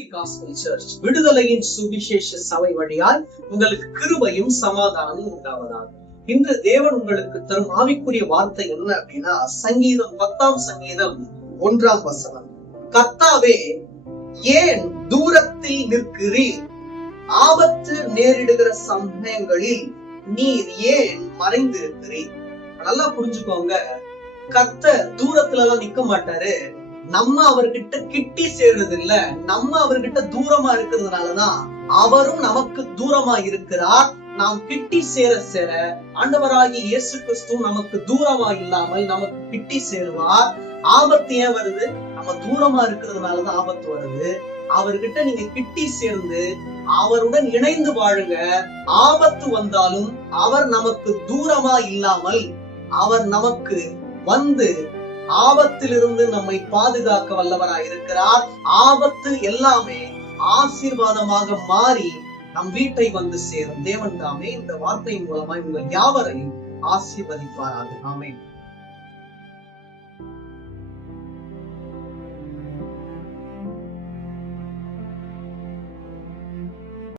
Victory gospel search விடுதலையின் சுவிசேஷ சபை வழியால் உங்களுக்கு கிருபையும் சமாதானமும் உண்டாவதாக. இன்று தேவன் உங்களுக்கு தரும் ஆவிக்குரிய வார்த்தை என்ன அப்படின்னா, சங்கீதம் 10ஆம் சங்கீதம் 1ஆம் வசனம். கர்த்தாவே, ஏன் தூரத்தில் நிற்கிறீர்? ஆபத்து நேரிடுகிற சமயங்களில் நீர் ஏன் மறைந்திருக்கிறீர்? நல்லா புரிஞ்சுக்கோங்க, கர்த்தர் தூரத்துல எல்லாம் நிக்க மாட்டாரு. நம்ம அவர்கிட்ட கிட்டி சேர்றது இல்ல, நம்ம அவர்கிட்ட தூரமா இருக்கிறதுனாலதான் அவரும் நமக்கு தூரமா இருக்கிறார். நாம் கிட்டி சேர ஆண்டவராகிய இயேசு கிறிஸ்து நமக்கு தூரமா இல்லாமல் நமக்கு கிட்டி சேருவார். ஆபத்து ஏன் வருது? நம்ம தூரமா இருக்கிறதுனாலதான் ஆபத்து வருது. அவர்கிட்ட நீங்க கிட்டி சேர்ந்து அவருடன் இணைந்து வாழுங்க. ஆபத்து வந்தாலும் அவர் நமக்கு தூரமா இல்லாமல் அவர் நமக்கு வந்து ஆபத்திலிருந்து நம்மை பாதுகாக்க வல்லவராய் இருக்கிறார். ஆபத்து எல்லாமே ஆசீர்வாதமாக மாறி நம் வீட்டை வந்து சேரும். தேவன் தாமே இந்த வார்த்தையின் மூலமாய் உங்கள் யாவரையும் ஆசீர்வதிப்பாராக. ஆமென்.